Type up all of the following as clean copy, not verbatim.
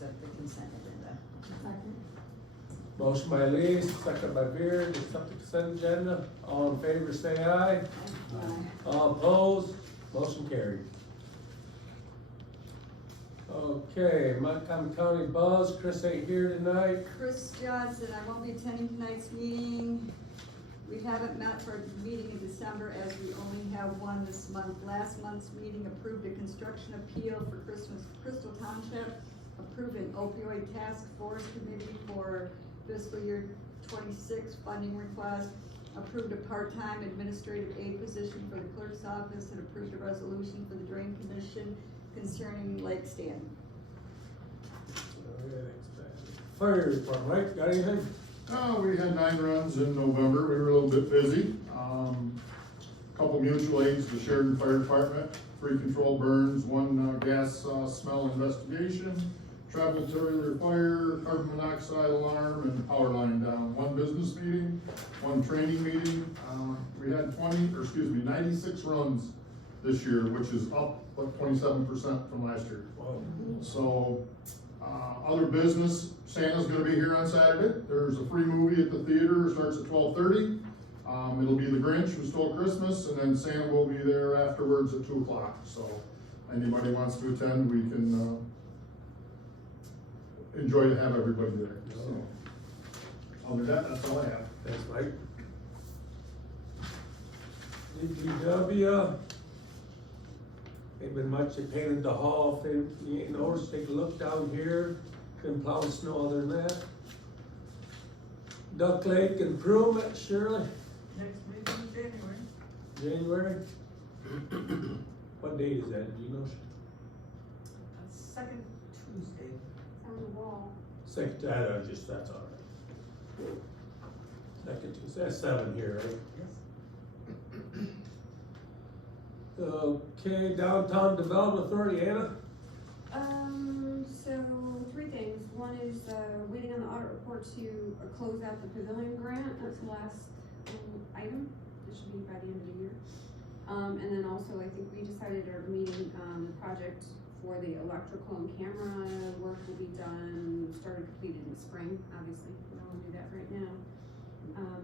accept the consent agenda. Second. Motion by Lee, second by Beard, to accept the consent agenda. All in favor, say aye. Aye. All opposed, motion carried. Okay, Montgomery County Buzz, Chris ain't here tonight. Chris Johnson, I won't be attending tonight's meeting. We haven't met for a meeting in December as we only have one this month. Last month's meeting approved a construction appeal for Crystal Township, approved an opioid task force committee for fiscal year 26 funding request, approved a part-time administrative aid position for the clerk's office, and approved a resolution for the drain commission concerning lake stand. Fire department, right, got anything? We had 9 runs in November, we were a little bit busy. Couple mutual aids, the Sheridan Fire Department, 3 control burns, 1 gas smell investigation, travel trailer fire, carbon monoxide alarm, and power line down. 1 business meeting, 1 training meeting. We had 96 runs this year, which is up like 27% from last year. Wow. So, other business, Santa's gonna be here on Saturday. There's a free movie at the theater, starts at 12:30. It'll be The Grinch Who Stole Christmas, and then Santa will be there afterwards at 2 o'clock. So, anybody wants to attend, we can, enjoy to have everybody there. So, other than that, that's all I have. Thanks, Mike. DPW. Ain't been much, they painted the hall, if you ain't noticed, take a look down here, been plowing snow other than that. Duck Lake improvement, Shirley, Next meeting in January. January. What date is that, do you know? Second Tuesday. On the wall. Second, that's all right. Second Tuesday, that's 7 here, right? Yes. Okay, Downtown Development Authority, Anna? So 3 things. One is, waiting on the audit report to close out the pavilion grant. That's the last item. It should be by the end of the year. And then also, I think we decided at our meeting, the project for the electrical and camera work will be done, started completed in spring, obviously. We don't wanna do that right now.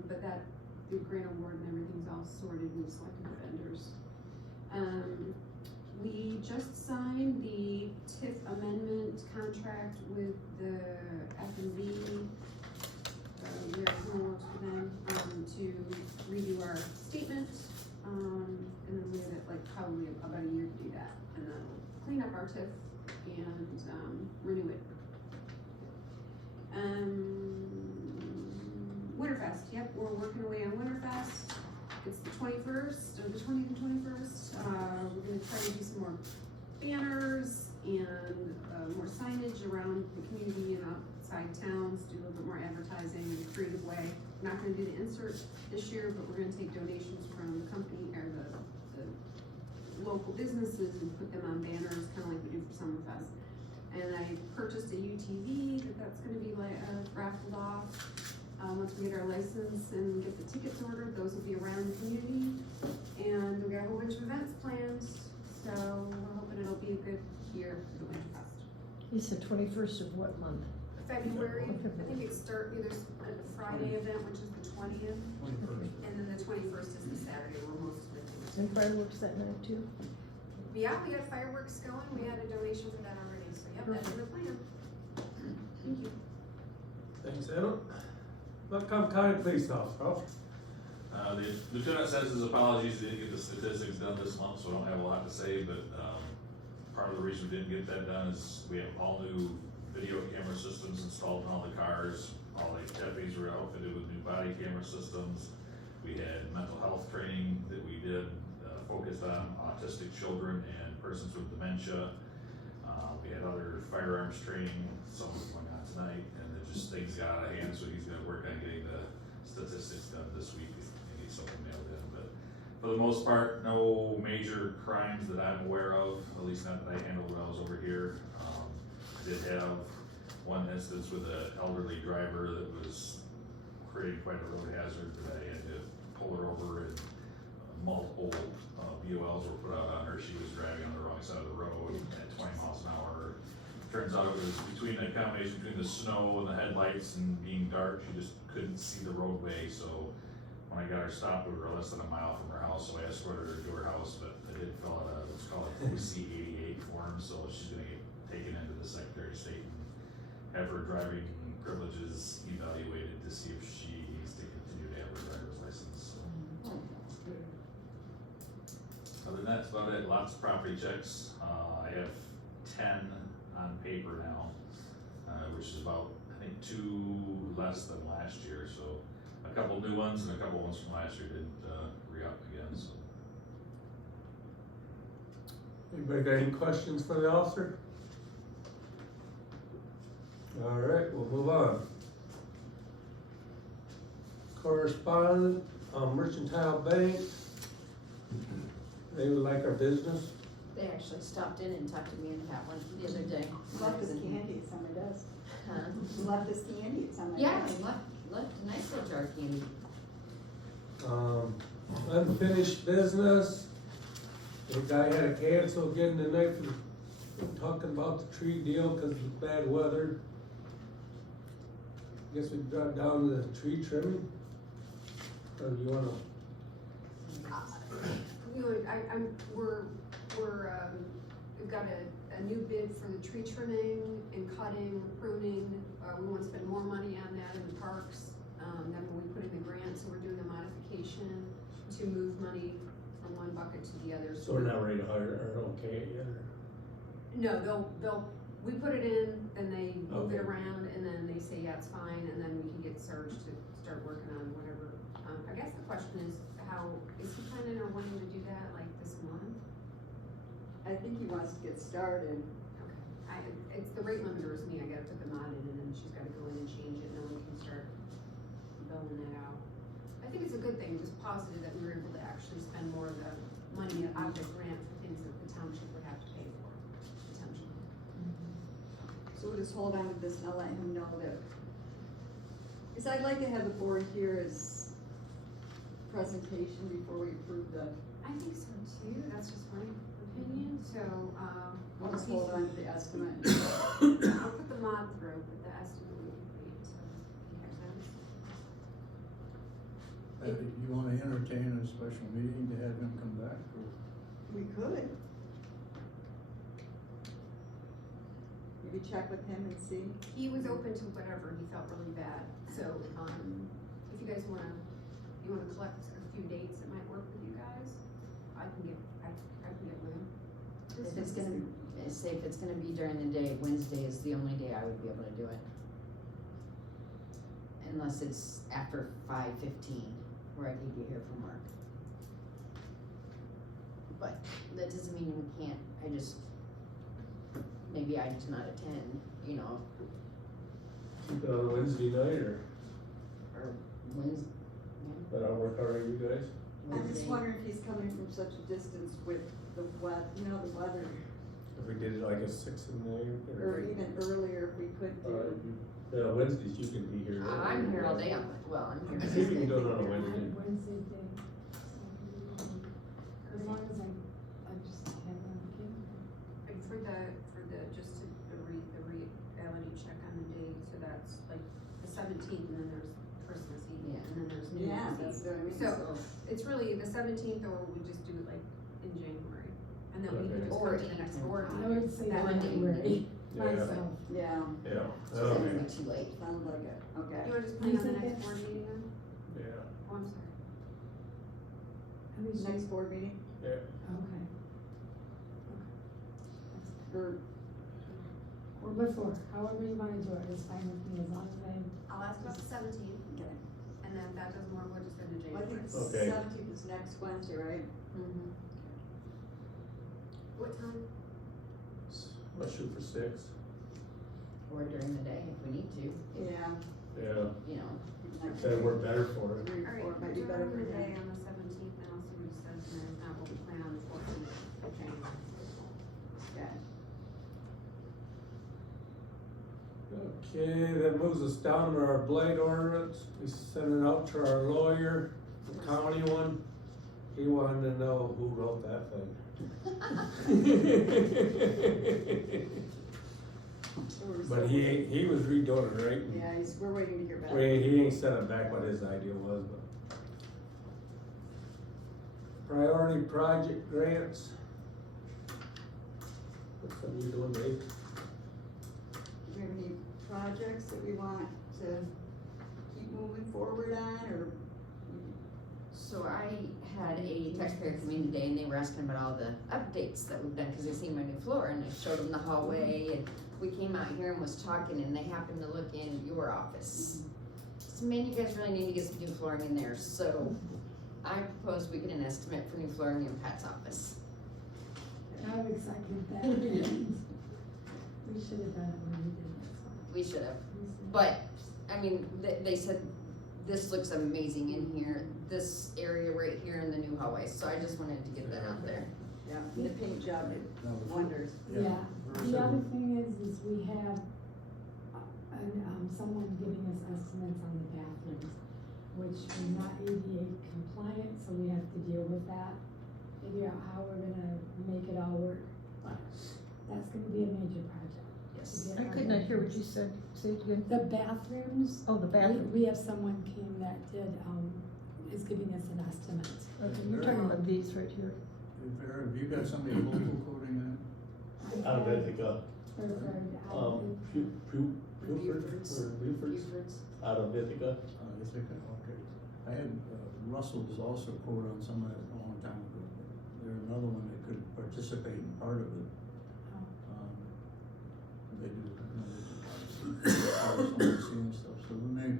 But that, the grant award and everything's all sorted, we've selected the vendors. We just signed the TIF amendment contract with the F&B, we are doing works for them, to redo our statement. And then we have like probably about a year to do that, and then we'll clean up our TIF and, renew it. Winterfest, yep, we're working away on Winterfest. It's the 21st, or the 20th and 21st. We're gonna try to do some more banners and more signage around the community and outside towns, do a little bit more advertising in a creative way. We're not gonna do the insert this year, but we're gonna take donations from the company or the local businesses and put them on banners, kinda like we do for Summerfest. And I purchased a UTV that's gonna be raffled off. Once we get our license and get the tickets ordered, those will be around the community. And we got a whole bunch of events planned, so we're hoping it'll be a good year for the Winterfest. It's the 21st of what month? February, I think it there's a Friday event, which is the 20th, and then the 21st is the Saturday where most of the things. And fireworks that night too? Yeah, we got fireworks going, we had a donation for that already, so yep, that's in the plan. Thank you. Thanks, Anna. Montgomery County Police Officer. The lieutenant sends his apologies, he didn't get the statistics done this month, so I don't have a lot to say, but, part of the reason we didn't get that done is we have all new video camera systems installed in all the cars. All the deputies were outfitted with new body camera systems. We had mental health training that we did, focused on autistic children and persons with dementia. We had other firearms training, some was going on tonight, and it just, things got out of hand, so he's gonna work on getting the statistics done this week and get something mailed in. But for the most part, no major crimes that I'm aware of, at least not that I handled when I was over here. Did have one instance with an elderly driver that was creating quite a road hazard that I had to pull her over, and multiple BOLs were put out on her. She was driving on the wrong side of the road at 20 miles an hour. turns out it was between a combination between the snow and the headlights and being dark, she just couldn't see the roadway, so when I got her stopped, we were less than a mile from her house, so I escorted her to her house, but I did fill out a, what's called a C-88 form, so she's gonna get taken into the Secretary of State and have her driving privileges evaluated to see if she needs to continue to have her driver's license, so. Other than that, that's about it, lots of property checks, I have 10 on paper now, which is about, I think, 2 less than last year, so a couple new ones and a couple ones from last year didn't, re-up again, so. Anybody got any questions for the officer? All right, we'll move on. Correspondent, Mercantile Bank. They would like our business. They actually stopped in and talked to me and had one the other day. Left us candy at summer does. Huh? Left us candy at summer. Yeah, they left a nice little jar of candy. Unfinished business. The guy had to cancel again tonight for talking about the tree deal because of the bad weather. Guess we dropped down to the tree trimming. Or do you wanna? We've got a new bid for the tree trimming and cutting, pruning, we wanna spend more money on that in the parks, than when we put in the grant, so we're doing the modification to move money from one bucket to the other. So we're not ready to hire, or okay yet, or? No, we put it in, then they move it Okay. around, and then they say, yeah, it's fine, and then we can get Serge to start working on whatever. I guess the question is, is he planning or wanting to do that, like, this month? I think he wants to get started. Okay, it's the rate limiter is me, I gotta put the mod in, and then she's gotta go in and change it, and then we can start billing that out. I think it's a good thing, just positive that we were able to actually spend more of the money out of the grant for things that the township would have to pay for, potentially. So we'll just hold on to this and I'll let him know that. Because I'd like to have the board hear his presentation before we approve the, I think so too, that's just my opinion, so, we'll just hold on to the estimate. I'll put the mod through, but the estimate will be paid, so, you guys have it. You wanna entertain a special meeting to have him come back, or? We could. Maybe check with him and see. He was open to whatever, he felt really bad, so, if you guys wanna collect a few dates that might work with you guys, I can get with him. If it's gonna, say if it's gonna be during the day, Wednesday is the only day I would be able to do it. Unless it's after 5:15, where I could get here from work. But that doesn't mean we can't, maybe I just not attend, you know, Keep it on Wednesday night, or or Wednesday. that'll work out for you guys? I'm just wondering if he's coming from such a distance with the weather, the weather, If we did it like a 6 in the evening? or even earlier if we could do. Yeah, Wednesdays you can be here. I'm here all day, I'm here. See if we can do it on a Wednesday. Wednesday day. As long as I just have it on the calendar. And for the, just to, the reality check on the date, so that's like the 17th, and then there's Christmas Eve, Yeah. and then there's New Yeah, Year's that's Eve. what I mean, So, so. it's really the 17th, or we just do it like in January, and then we can Okay. just Or go to the next 18th. board. I would say That January, Yeah. myself. Yeah, Yeah, So it's okay, gonna be too late. sounds like it, okay. You wanna just plan on the You think next board meeting then? yeah, Oh, I'm sorry. I mean, Next board meeting, yeah. Okay. or, Or before, however you wanna do it, is fine with me, as long as I'll ask about the 17th, okay. and then if that doesn't work, we'll just go to Well, I think January. Okay. 17th is next Wednesday, right? Mm-hmm. What time? Let's shoot for 6. Or during the day if we need to, Yeah. Yeah, you know. next that'd work better for it. 3 or Alright, 4 might be do it better on for the day him. on the 17th, and I'll see what he says, and then if not, we'll plan on the 14th of January. Okay. Okay, that moves us down to our blight ordinance. We sent it out to our lawyer, the county one. He wanted to know who wrote that thing. So we're But still- he was redoing it, right? Yeah, we're waiting to hear back. He ain't set it back what his idea was, but. Priority project grants. What's that you doing, Dave? Do we have any projects that we want to keep moving forward on, or? So I had a taxpayer come in today and they were asking about all the updates that we've done, cause they seen my new floor and I showed them the hallway and we came out here and was talking and they happened to look in your office. So man, you guys really need to get some new flooring in there, so I proposed we get an estimate for new flooring in Pat's office. I would second that. We should have done it when we did this one. We should have, but, I mean, they said, this looks amazing in here, this area right here in the new hallway, so I just wanted to get that out there. Yeah, the paint job did wonders. Yeah, the other thing is we have, someone giving us estimates on the bathrooms, which are not ADA compliant, so we have to deal with that. Figure out how we're gonna make it all work, but that's gonna be a major project. Yes. I could not hear what you said, say it again. The bathrooms, Oh, the bathroom. we have someone came that did, is giving us an estimate. Okay, you're talking about these right here. Have you got somebody local coding that? Out of Ithaca, Buford's. Buford's, out of Ithaca. Ithaca, okay. I had, Russell's also quote on some of that a long time ago. There's another one that could participate in part of it. They do, some of the scene stuff, so we may,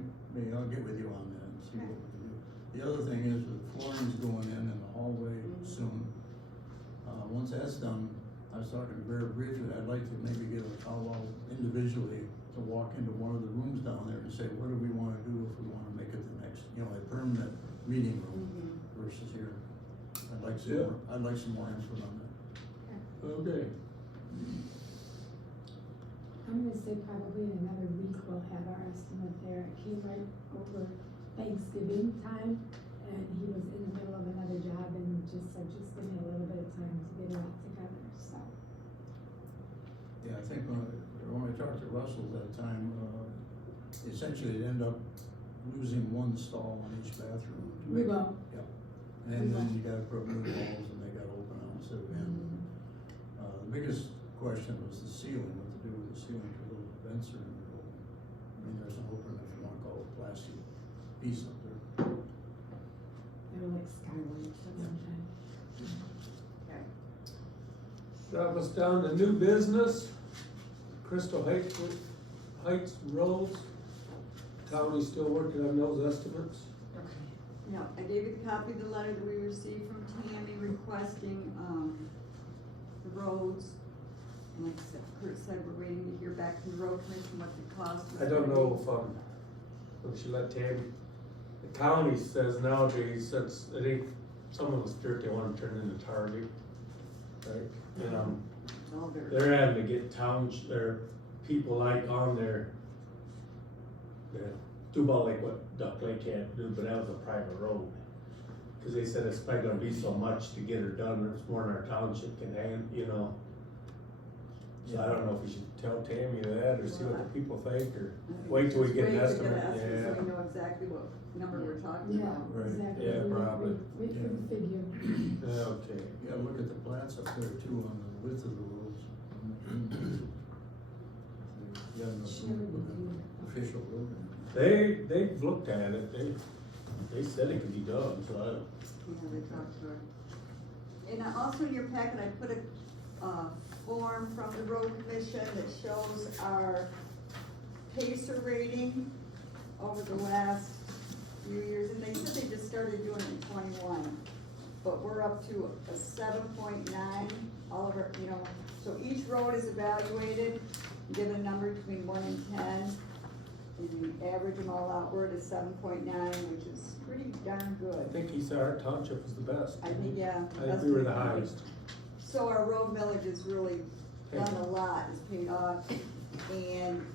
I'll get with you on that and see what we can do. The other thing is the flooring's going in the hallway soon. Once that's done, I was talking very briefly, I'd like to maybe get a powwow individually to walk into one of the rooms down there and say, what do we wanna do if we wanna make it the next, a permanent meeting room versus here. I'd like some more input on that. Okay. I'm gonna say probably in another week we'll have our estimate there. It came right over Thanksgiving time, and he was in the middle of another job and just said, just give me a little bit of time to get it all together, so. Yeah, I think when I talked to Russell that time, essentially it ended up losing one stall in each bathroom. to We make it- will. Yeah, and then you gotta put new walls and they gotta open out instead of in. The biggest question was the ceiling, what to do with the ceiling, because those vents are in the middle. I mean, there's an opening if you wanna call it a plastic piece up there. They were like skylights at one time. Drop us down to new business, Crystal Heights roads. County's still working on those estimates. Yeah, I gave you the copy of the letter that we received from Tammy requesting, the roads. And like I said, Kurt said, we're waiting to hear back from the road commission what the cost is. I don't gonna know be. if, we should let Tammy, the county says nowadays, since it ain't, some of it's dirt they wanna turn into target, right? And, It's all dirt. they're having to get or people like on there, that do about like what Duck Lake can't do, but that was a private road. Cause they said it's probably gonna be so much to get her done, it's more than our township can handle. So I don't know if we should tell Tammy that, or see what the people think, or wait till we get an estimate, So yeah. we know exactly what number we're talking Yeah, about. Right. exactly. Yeah, probably. Wait for the figure. Okay. You gotta look at the plats up there too on the width of the roads. You got enough Sure, room we for do. an official road. They've looked at it, they said it could be done, so Yeah, they talked to her. And also in your packet, I put a, form from the road commission that shows our pacer rating over the last few years, and they said they just started doing it in 21. But we're up to a 7.9, all of our, so each road is evaluated, given a number between 1 and 10. And you average them all out, we're at a 7.9, which is pretty darn I good. think he said our township was the best. I think, yeah. I that's think we were pretty the good. highest. So our road millage has really done a lot, it's paid off, and,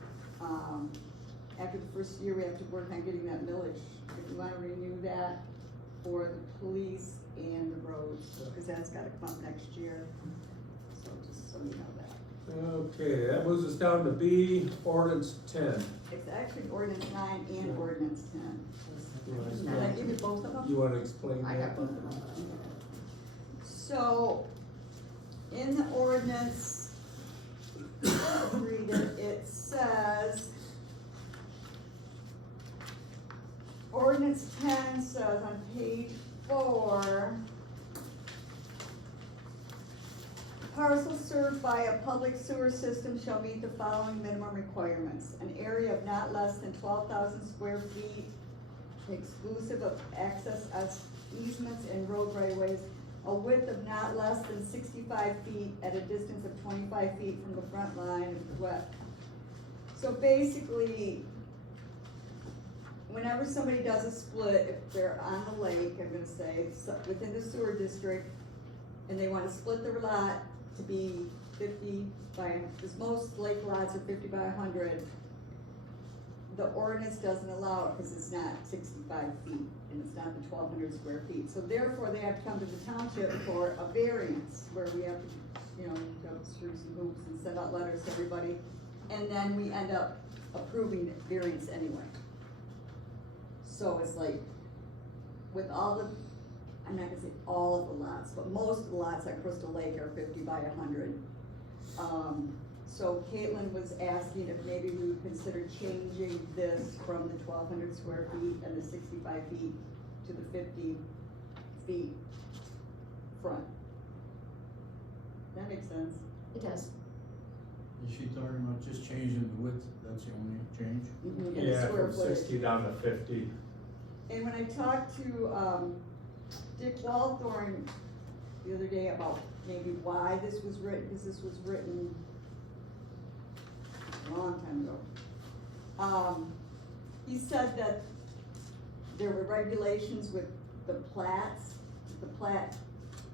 after the first year, we have to work on getting that millage. If you wanna renew that for the police and the roads, cause that's gotta come up next year, so just so you know that. Okay, that moves us down to B, ordinance 10. It's actually ordinance 9 and ordinance 10. You wanna Did I explain- give you both of them? You wanna explain I that? got both of them. So, in the ordinance, I'll read it, it says, ordinance 10 says on page 4, parcels served by a public sewer system shall meet the following minimum requirements. An area of not less than 12,000 square feet, exclusive of access easements and road right-of-ways, a width of not less than 65 feet at a distance of 25 feet from the front line of the wet. So basically, whenever somebody does a split, if they're on the lake, I'm gonna say, within the sewer district, and they wanna split their lot to be 50 by, because most lake lots are 50 by 100, the ordinance doesn't allow it because it's not 65 feet and it's not the 1,200 square feet. So therefore, they have to come to the township for a variance where we have to, go through some hoops and send out letters to everybody. And then we end up approving the variance anyway. So it's like, with all the, I'm not gonna say all of the lots, but most of the lots at Crystal Lake are 50 by 100. So Caitlin was asking if maybe we would consider changing this from the 1,200 square feet and the 65 feet to the 50 feet front. That makes sense. It does. Is she talking about just changing the width, that's the only change? And the Yeah, square from footage. 60 down to 50. And when I talked to, Dick Walthorn the other day about maybe why this was written, because this was written a long time ago. He said that there were regulations with the plats,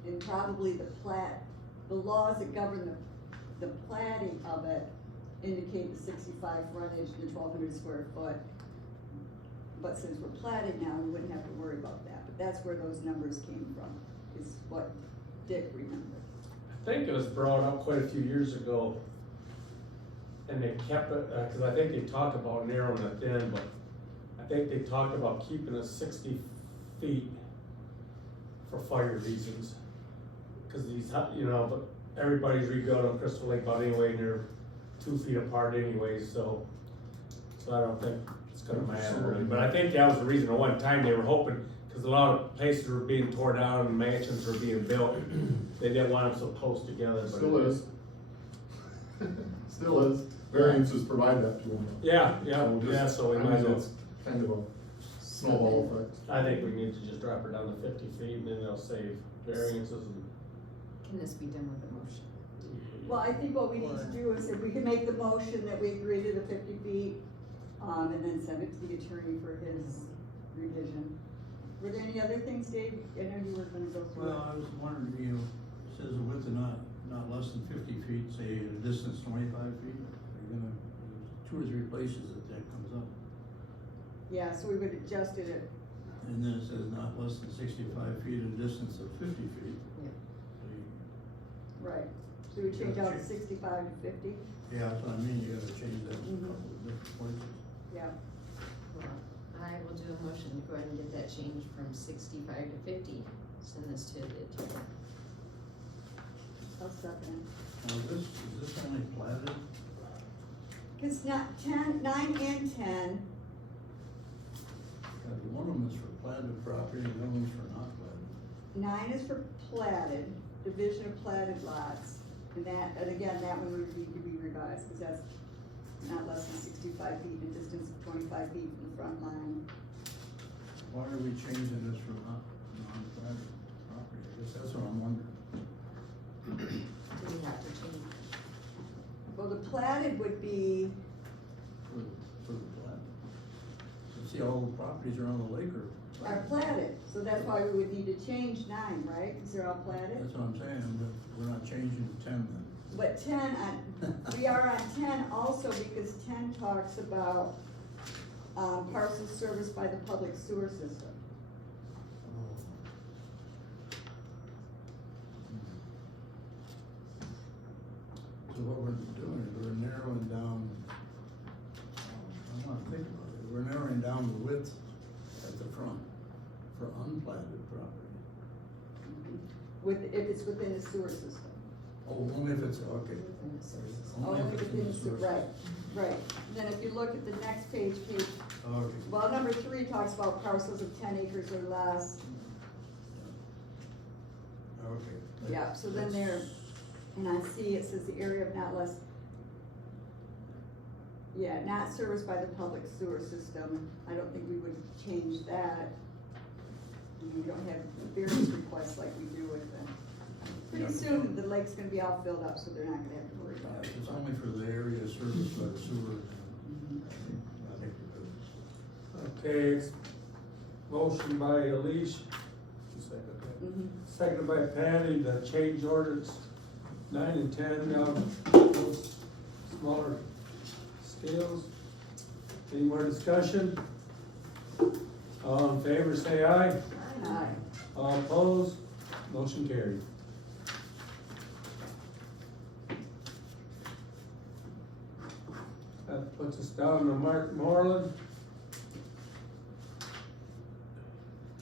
and probably the laws that govern the platting of it indicate the 65 frontage and the 1,200 square foot. But since we're platted now, we wouldn't have to worry about that, but that's where those numbers came from, is what Dick remembered. I think it was brought up quite a few years ago. And they kept it, cause I think they talked about narrowing it in, but I think they talked about keeping it 60 feet for fire reasons. Cause these, but everybody's rebuilding Crystal Lake about anyway, and they're 2 feet apart anyway, so I don't think it's gonna matter really. But I think that was the reason at one time they were hoping, cause a lot of places were being torn down and mansions were being built. They didn't want them so close together, but. Still is. Still is. Variances provide that to them. Yeah, so we I might mean, as well. it's kind of a snowball effect. I think we need to just drop her down to 50 feet and then they'll save variances and. Can this be done with a motion? Well, I think what we need to do is if we can make the motion that we agree to the 50 feet, and then send it to the attorney for his revision. Were there any other things, Dave? I know you were gonna go through it. Well, I was wondering, it says the width of not less than 50 feet, say at a distance 25 feet. You're gonna, there's 2 or 3 places that comes up. Yeah, so we would adjust it at, And then it says not less than 65 feet at a distance of 50 feet. Yeah. right, so we change out to 65 to 50, Yeah, that's what I mean, you gotta change that in a Mhm. couple of different places. yeah. Well, I will do a motion to go ahead and get that changed from 65 to 50. Send this to the attorney. I'll second. Now, is this only platted? Cause not 10, 9 and 10, One of them is for platted property, and the other one's for not platted. 9 is for platted, division of platted lots. And again, that one would need to be revised, cause that's not less than 65 feet in a distance of 25 feet from the front line. Why are we changing this from non-platted property? I guess that's what I'm wondering. Do we have to change? Well, the platted would be, For the plat. So see, all the properties around the lake are platted, so that's why we would need to change 9, right? Cause they're all platted. that's what I'm saying, but we're not changing to 10 then. But 10, we are on 10 also because 10 talks about, parcels serviced by the public sewer system. So what we're narrowing down, I wanna think about it, we're narrowing down the width at the front for unplatted property. if it's within the sewer system. Oh, only if it's, okay. Only if it's in within the the sewer right, system. right. Then if you look at the next page, Okay. well, number 3 talks about parcels of 10 acres or less. Okay. Yeah, so then there, and I see it says the area of not less, yeah, not serviced by the public sewer system. I don't think we would change that. We don't have variance requests like we do with them. Pretty soon, the lake's gonna be all filled up, so they're not gonna have to worry about it. It's only for the area serviced by the sewer. I think we're good. Okay, it's motion by Elise. Seconded by Patty to change orders 9 and 10 down those smaller scales. Any more discussion? All in favor, say aye. Aye. All opposed, motion carried. That puts us down to Mark Moreland.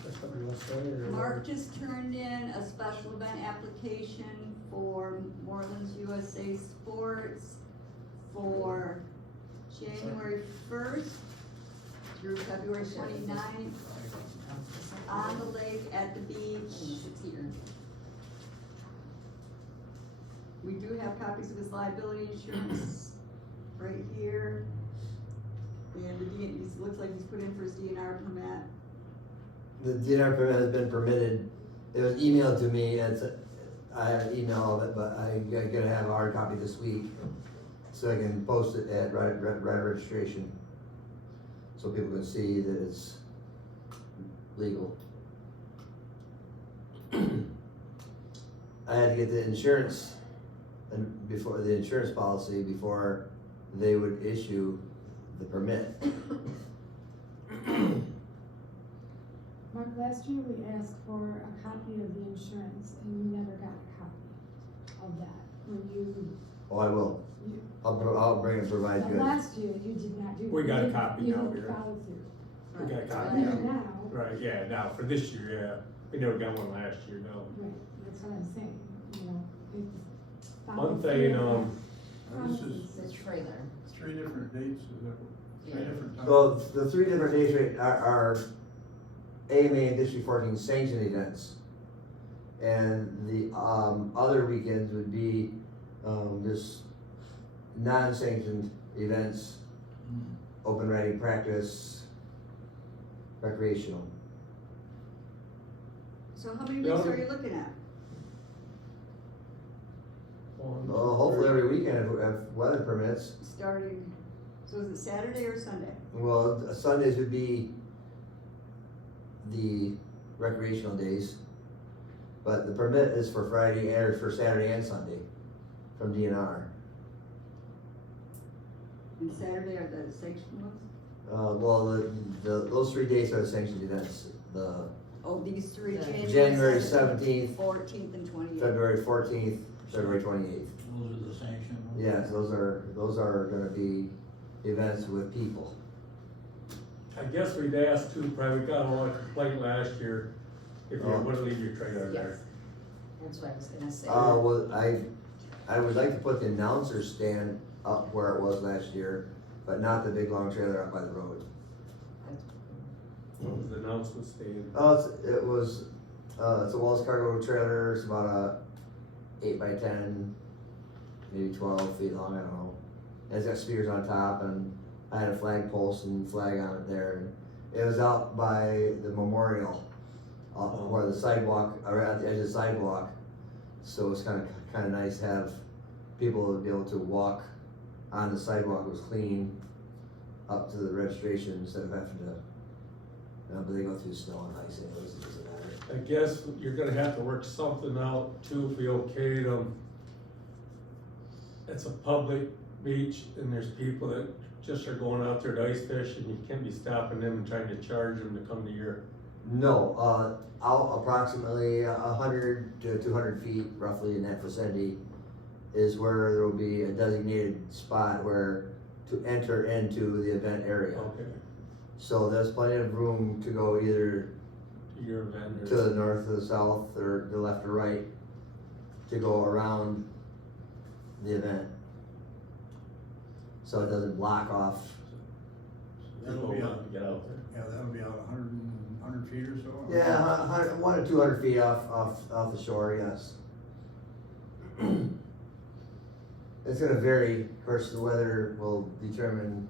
Got something you want to say, or? Mark just turned in a special event application for Moreland's USA Sports for January 1st through February 29th on the lake, at the beach. It's here. We do have copies of his liability insurance right here. And he looks like he's put in for his DNR permit. The DNR permit has been permitted. It was emailed to me, I have an email of it, but I gotta have a hard copy this week, so I can post it at right registration, so people can see that it's legal. I had to get the insurance, and before the insurance policy, before they would issue the permit. Mark, last year we asked for a copy of the insurance and you never got a copy of that. When you, Oh, I will. I'll bring and provide you. last year you did not do. We got a you- copy you now didn't here. follow through. We got a copy And now. now, Right, yeah, now, for this year, yeah, we never got one last year, no. right, that's what I'm saying, you know, it's. One thing, Now, this is The trailer. 3 different dates, is that, 3 different times? Well, the 3 different days are AMA and District 14 sanctioned events. And the, other weekends would be, just non-sanctioned events, open riding practice, recreational. So how many weeks are you looking at? Well, hopefully every weekend if weather permits. Starting, so is it Saturday or Sunday? Well, Sundays would be the recreational days, but the permit is for Friday and for Saturday and Sunday from DNR. And Saturday are the sanctioned ones? Well, those 3 days are the sanctioned events, the Oh, these 3, Yeah. January 17th, 14th and 28th. February 14th, February 28th. Those are the sanctioned ones? Yes, those are gonna be events with people. I guess we'd asked too, probably got a lot of complaint last year, if you Oh. wanna leave your trailer there. Yes. That's what I was gonna say. Well, I would like to put the announcer stand up where it was last year, but not the big long trailer up by the road. What was the announcement stand? It's a Wells cargo trailer, it's about a 8x10, maybe 12 feet long, I don't know. And it's got speakers on top, and I had a flag post and flag on it there. And it was out by the memorial, where the sidewalk, or at the edge of the sidewalk. So it's kind of nice to have people to be able to walk on the sidewalk. It was clean up to the registration instead of having to, but they go through snow and ice anyways, it doesn't matter. I guess you're gonna have to work something out too, if we okay them. It's a public beach and there's people that just are going out there to ice fish and you can't be stopping them and trying to charge them to come to your. No, out approximately 100 to 200 feet roughly in that vicinity is where there will be a designated spot where to enter into the event area. Okay, So there's plenty of room to go either your vendors. to the north, or the south, or the left or right, to go around the event. So it doesn't block off. That'll be out, Get out there. yeah, that'll be out 100 feet or so. Yeah, 100 to 200 feet off the shore, yes. It's gonna vary, of course, the weather will determine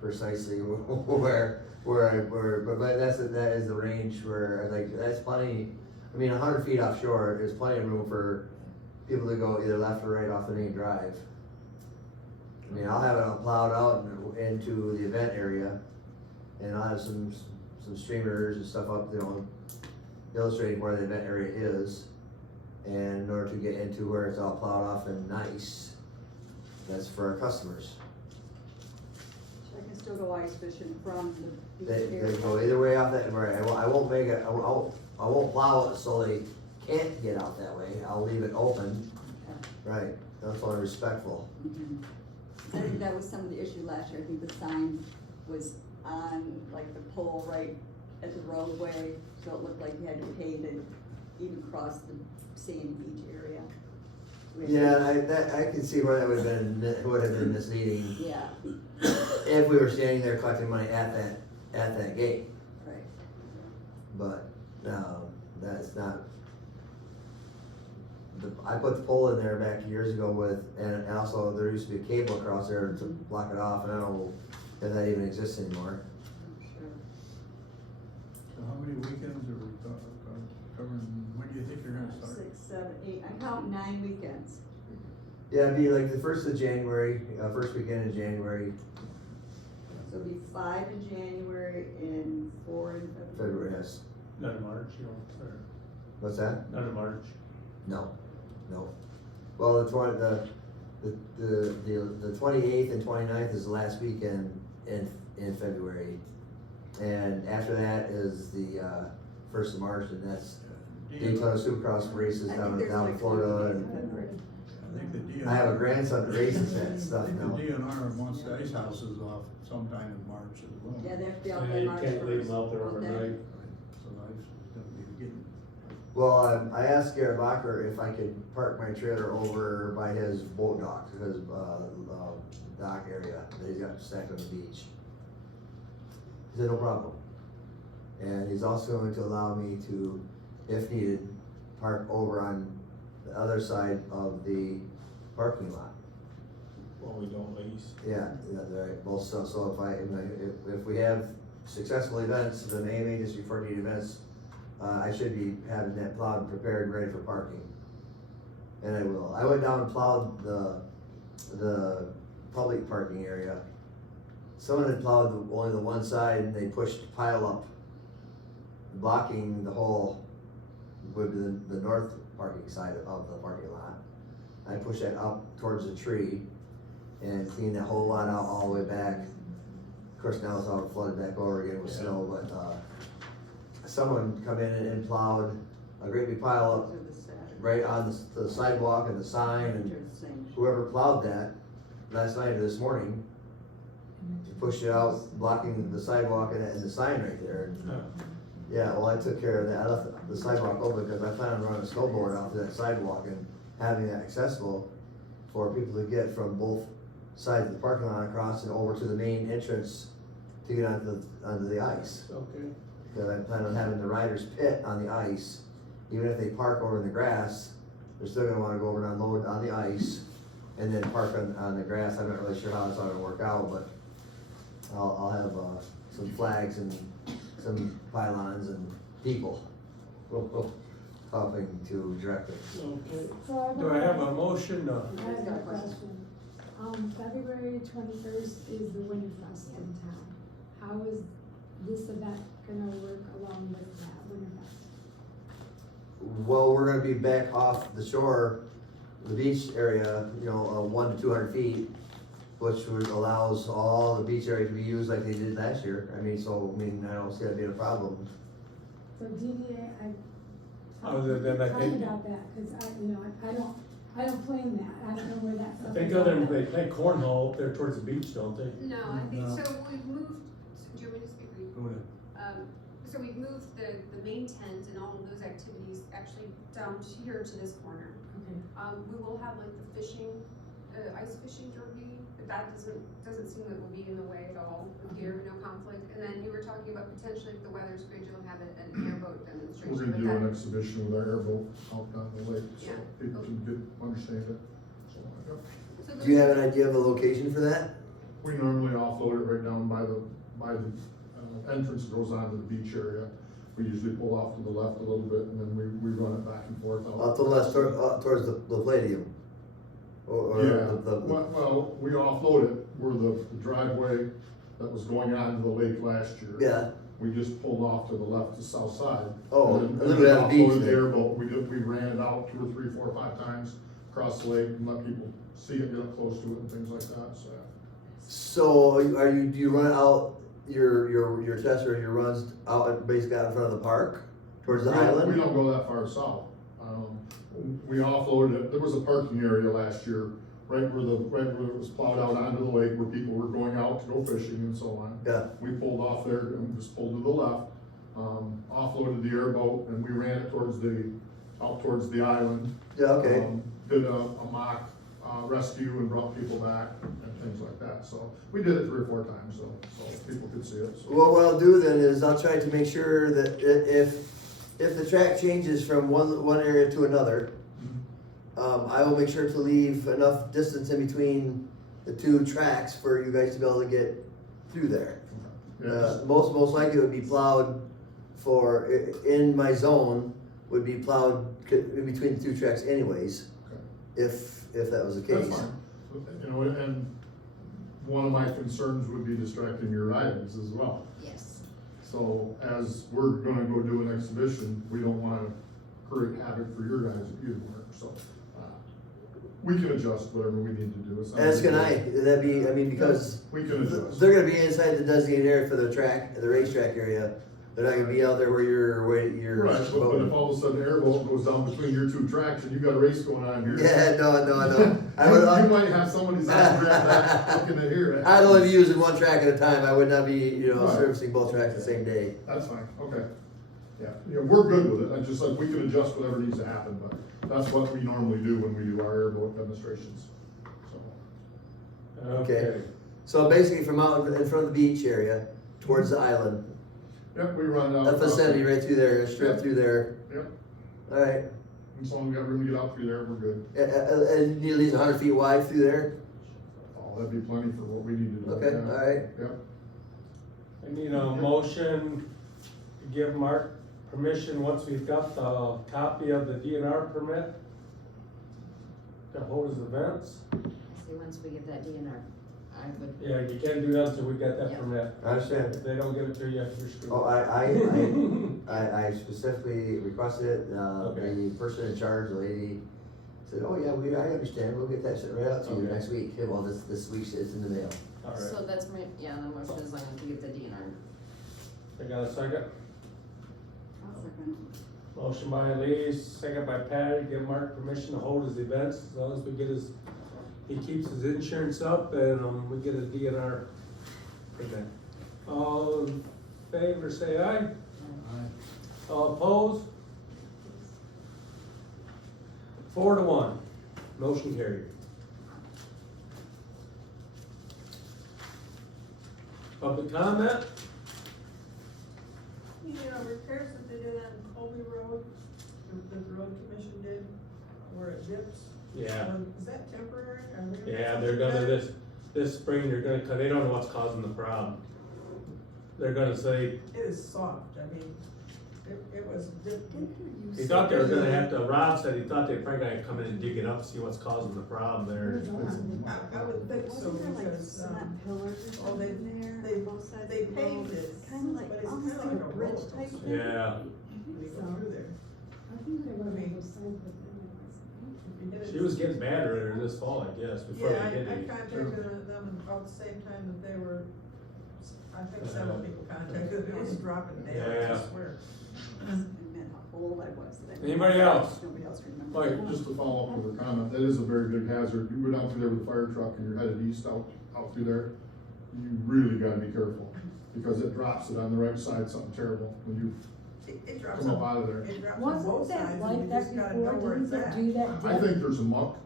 precisely where, but that is the range where, like, that's plenty, I mean, 100 feet offshore is plenty of room for people to go either left or right off the main drive. I mean, I'll have it plowed out into the event area, and I'll have some streamers and stuff up, you know, illustrating where the event area is. And in order to get into where it's all plowed off and nice, that's for our customers. So I can still go ice fishing from the beach They area. go either way off that, right, I won't make it, I won't plow it so they can't get out that way, I'll leave it open. Right, that's only respectful. Mhm. I think that was some of the issue last year, I think the sign was on like the pole right at the roadway, so it looked like you had to pay to even cross the sandy beach area. Yeah, I can see where that would have been misleading Yeah, if we were standing there collecting money at that gate, right. but, that's not. I put the pole in there back years ago and also there used to be a cable across there to block it off, and I don't know if that even exists anymore. Sure. So how many weekends are we covering, when do you think you're gonna start? 6, 7, 8, I count 9 weekends. Yeah, it'd be like the first of January, first weekend in January, So it'll be 5 in January and 4 in February. February, yes. None of March, you know, or What's that? none of March. No. Well, the 28th and 29th is the last weekend in February. And after that is the, 1st of March, and that's Daytona Supercross races I down think there's in like Florida. 3 And in February. I think the DNR. I have a grandson that races that I stuff think the now. DNR wants the ice houses off sometime in March as well. Yeah, they have to be out Yeah, there you March can't leave 1st, them out there won't they? overnight. So ice is gonna be getting, Well, I asked Garrett Bacher if I could park my trailer over by his boat dock, his, dock area that he's got stacked on the beach. He said, no problem. And he's also going to allow me to, if needed, park over on the other side of the parking lot. Well, we don't lease. Yeah, right, well, so if we have successful events, the main agency for need events, I should be having that plowed, prepared, and ready for parking. And I will. I went down and plowed the public parking area. Someone had plowed only the one side, and they pushed pile up, blocking the whole, with the north parking side of the parking lot. I pushed that up towards the tree and cleaned that whole lot out all the way back. Of course, now it's all flooded back over again with snow, but, someone come in and plowed a great big pile up Those are the Saturday. right on the sidewalk and the sign, They're and the same. whoever plowed that last night or this morning pushed it out, blocking the sidewalk and the sign right there. And, yeah, well, I took care of that. I left the sidewalk open because I plan on running a snowboard out to that sidewalk and having that accessible for people to get from both sides of the parking lot across and over to the main entrance to get onto the ice. Okay. Because I plan on having the riders pit on the ice. Even if they park over in the grass, they're still gonna wanna go over and unload on the ice and then park on the grass. I'm not really sure how it's all gonna work out, but I'll have, some flags and some pylons and people helping to direct it. Okay. So Do I have a motion? I have a question. February 21st is the Winterfest in town. How is this event gonna work along with that Winterfest? Well, we're gonna be back off the shore, the beach area, 1 to 200 feet, which allows all the beach area to be used like they did last year. I don't see that being a problem. So DDA, Other than I talk think- about that, cause I I don't play in that, I don't know where that's. I think other than they play cornhole up there towards the beach, don't they? No, I think, No. so we've moved, do you want me to speak? Or you- Go ahead. So we've moved the main tent and all of those activities actually down here to this corner. Okay. We will have like the fishing, ice fishing derby, but that doesn't seem like will be in the way at all with deer, no conflict. And then you were talking about potentially if the weather's good, you'll have an airboat demonstration. We're gonna but do an that- exhibition with our airboat out on the lake, so Yeah. people can understand it. So, yep. so Do you have an idea of a location for that? We normally offload it right down by the entrance that goes onto the beach area. We usually pull off to the left a little bit, and then we run it back and forth out. Off the left, towards the palladium? Or Yeah, the. well, we offload it where the driveway that was going onto the lake last year. Yeah, We just pulled off to the left, the south side. Oh, And a then little bit on the beach offloaded the there. airboat, we ran it out 2 or 3, 4 or 5 times across the lake and let people see it, get up close to it and things like that, so. so do you run out your tests or your runs out, basically out in front of the park? Towards the We island? don't go that far south. We offloaded it, there was a parking area last year, right where it was plowed out onto the lake where people were going out to go fishing and so on. Yeah, We pulled off there and just pulled to the left, offloaded the airboat and we ran it out towards the island. yeah, okay. Did a mock, rescue and brought people back and things like that, so we did it 3 or 4 times, so people could see it, so. Well, what I'll do then is I'll try to make sure that if the track changes from one area to another, I will make sure to leave enough distance in between the 2 tracks for you guys to be able to get through there. Yeah, Most likely it would be plowed in my zone, would be plowed in between the 2 tracks anyways, if that was the that's case. fine, you know, and one of my concerns would be distracting your riders as well. Yes. So as we're gonna go do an exhibition, we don't wanna create havoc for your guys either, so. We can adjust whatever we need to do. It's not As a big can deal. that'd be, I mean, because We can adjust. they're gonna be inside the designated area for the racetrack area. They're not gonna be out there where you're. Right, but if all of a sudden airboat goes down between your 2 tracks and you got a race going on here. Yeah, no. You might have somebody's out grab that, looking at here. I'd only be using 1 track at a time. I would not be, Right. servicing both tracks the same day. That's fine, okay. Yeah, we're good with it, I just like, we can adjust whatever needs to happen, but that's what we normally do when we do our airboat demonstrations, so. Okay. So basically from out in front of the beach area towards the island, Yep, we run out. that vicinity right through there, straight through there. Yep, Alright, as long as we got room to get out through there, we're good. and you leave 100 feet wide through there? Oh, that'd be plenty for what we need to do. Okay, yeah. alright. Yep, I need a motion to give Mark permission, once we've got the copy of the DNR permit, to hold his events. See, once we get that DNR, I would, Yeah, you can't do that until we get that Yeah. permit. I understand. If they don't give it to you, you're screwed. Oh, I specifically requested it, Okay. the person in charge, the lady, said, oh yeah, I understand, we'll get that shit right out to you Okay. next week. Yeah, well, this week it's in the mail. All right, so that's my, yeah, the motion is to get the DNR. I got a second? I'll second. Motion by Elise, second by Patty, give Mark permission to hold his events, as long as we get he keeps his insurance up and, we get a DNR permit. All in favor, say aye. All opposed? 4-1, motion carried. Public comment? You know, repairs that they did on Colby Road, the road commission did, where it dips. Yeah. Is that temporary? Are they gonna Yeah, fix they're that? gonna, this spring, they're gonna, cause they don't know what's causing the problem. They're gonna say, It is soft, I mean, it was dipped. he thought they were gonna have to, Rob said he thought they probably gotta come in and dig it up, see what's causing the problem there. I would think so, Wasn't there like because, cement pillars or well, they- something there they- on both sides they of the road? paved it, It's kinda like, but it's almost kinda like like a a bridge roller type coaster. thing. Yeah, when you go through there. I think there was a sign with them. If you hit it- she was getting mad at her this fall, I guess, before Yeah, they did I it. contacted them about the same time that they were, I think several people contacted, it was dropping down, I Yeah. swear. And meant a whole old I was. That I Anybody else? Nobody else remembers. Like, just to follow up with her comment, that is a very big hazard. You go down through there with a fire truck and you're headed east out through there, you really gotta be careful, because it drops it on the right side, something terrible, when you It drops come up on, out of there. it drops on both Wasn't that sides, and like you that just gotta know before? where Didn't it's they at. do that? I think there's a muck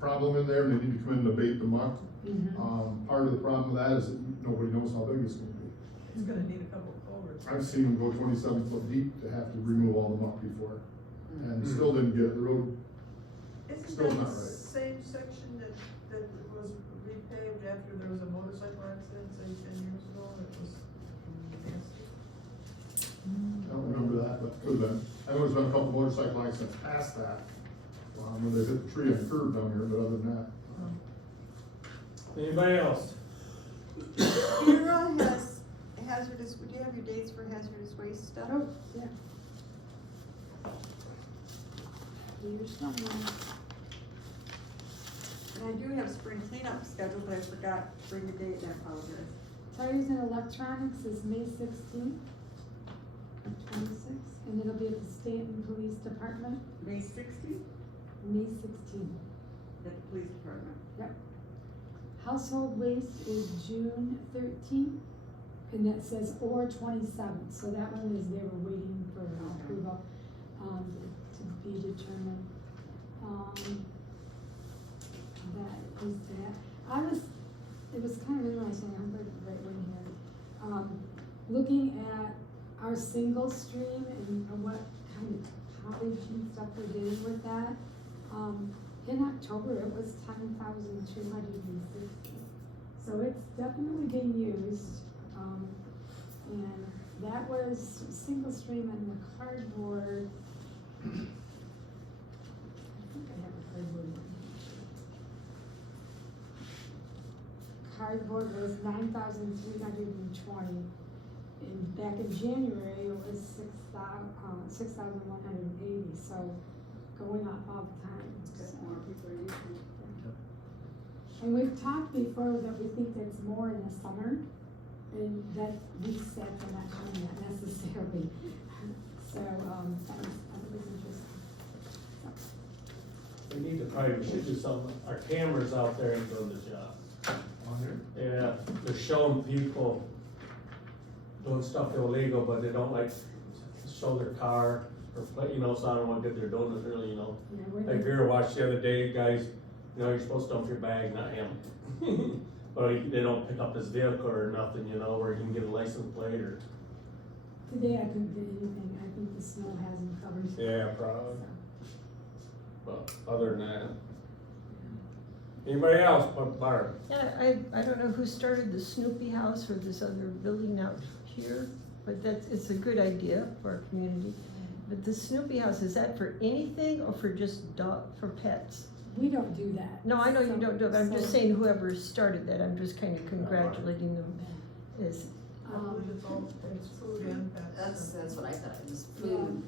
problem in there, and they need to come in and abate the muck. Mhm. Part of the problem with that is that nobody knows how big it's gonna be. It's gonna need a couple culverts. I've seen them go 27 foot deep to have to remove all the muck before, and Mm. still didn't get the road. Isn't Still that not the right. same section that was repaved after there was a motorcycle accident, say 10 years ago, and it was nasty? I don't remember that, but could've been. I know there's been a couple motorcycle accidents past that, when they hit the tree and curb down here, but other than that. Anybody else? FERA has hazardous, would you have your dates for hazardous waste stuff? Oh, yeah. Here's somewhere. And I do have spring cleanup scheduled, but I forgot to bring the date, and I apologize. Tires and electronics is May 16th, 26th, and it'll be at the Stanton Police Department, May 16th, May 16th. at the police department. Household waste is June 13th, and that says or 27th, so that one is, they were waiting for approval, to be determined. That is that. It was kind of interesting, I'm right in here. Looking at our single stream and what kind of college and stuff we're doing with that. In October, it was 10,260. So it's definitely being used. And that was single stream and the cardboard. I think I have a cardboard one. Cardboard was 9,320. And back in January, it was 6,180. So going up all the time. Because more people are using it. And we've talked before that we think there's more in the summer, and that we said we're not doing that necessarily. So, that was interesting. We need to probably, we should do something, our cameras out there ain't doing the job. On here? Yeah, they're showing people doing stuff illegal, but they don't like show their car or play, so I don't know what good they're doing it really, Yeah, we're Like Vera watched the other day, guys, you're supposed to dump your bag, not him. But they don't pick up his vehicle or nothing, where he can get a license plate or. Today I couldn't get anything, I think the snow has them covered. Yeah, probably. So. But other than that. Anybody else but Barb? Yeah, I don't know who started the Snoopy house or this other building out here, but it's a good idea for our community. But the Snoopy house, is that for anything or for just for pets? We don't do that. No, I know you So- don't do it, I'm just so- saying whoever started that, I'm just kind of congratulating them. Is I believe it's all, it's food and pets. That's what I thought, it was Yeah. food.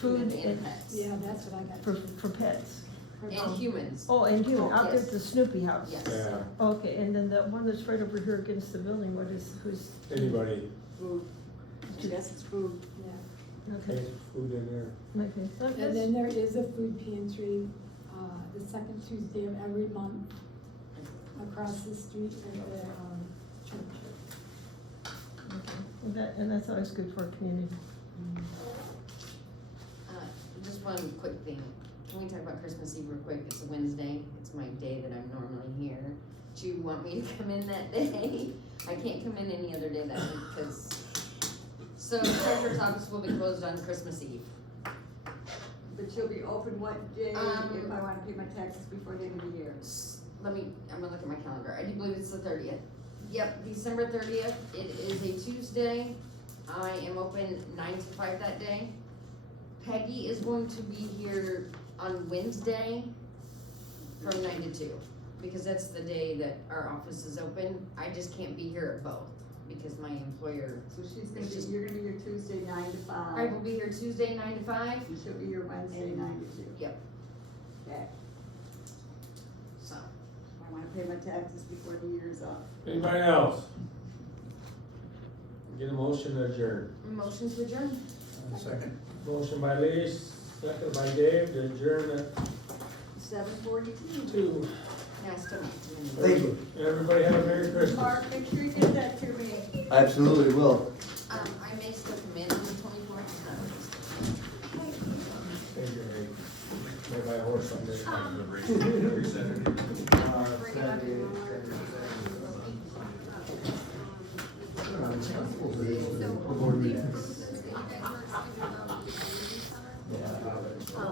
food and and, pets. Yeah, that's what I got. for pets. And humans. Oh, and you, Oh, out there yes. at the Snoopy house? Yes. Yeah, Okay, and then the one that's right over here against the building, who's? anybody, Food. I guess it's food. Yeah. Okay, there's food in there. okay. Well, And that's- then there is a food pantry, the second Tuesday of every month across the street at the, church. okay. And that's always good for our community. Just one quick thing, can we talk about Christmas Eve real quick? It's a Wednesday, it's my day that I'm normally here. Do you want me to come in that day? I can't come in any other day that week, because, so treasurer's office will be closed on Christmas Eve. But you'll be open what day if Um, I wanna pay my taxes before the end of the year? I'm gonna look at my calendar, I do believe it's the 30th. Yep, December 30th, it is a Tuesday, I am open 9 to 5 that day. Peggy is going to be here on Wednesday from 9 to 2, because that's the day that our office is open. I just can't be here at both, because my employer, So she's gonna It's be, just- you're gonna be here Tuesday 9 to 5. I will be here Tuesday 9 to 5, And she'll be here Wednesday And- 9 to 2. Yep. Okay, so. I wanna pay my taxes before the year's up. Anybody else? Get a motion to adjourn. Motion to adjourn? Second. Motion by Lee, second by Dave, to adjourn at 7:42. 2. Yeah, still not. Thank you. Everybody have a Merry Christmas. Mark, make sure you get that to me. Absolutely will. I may still come in on the 24th. Thank you, Ray. May buy a horse someday. Every Saturday. Bring it up to you. Board meetings.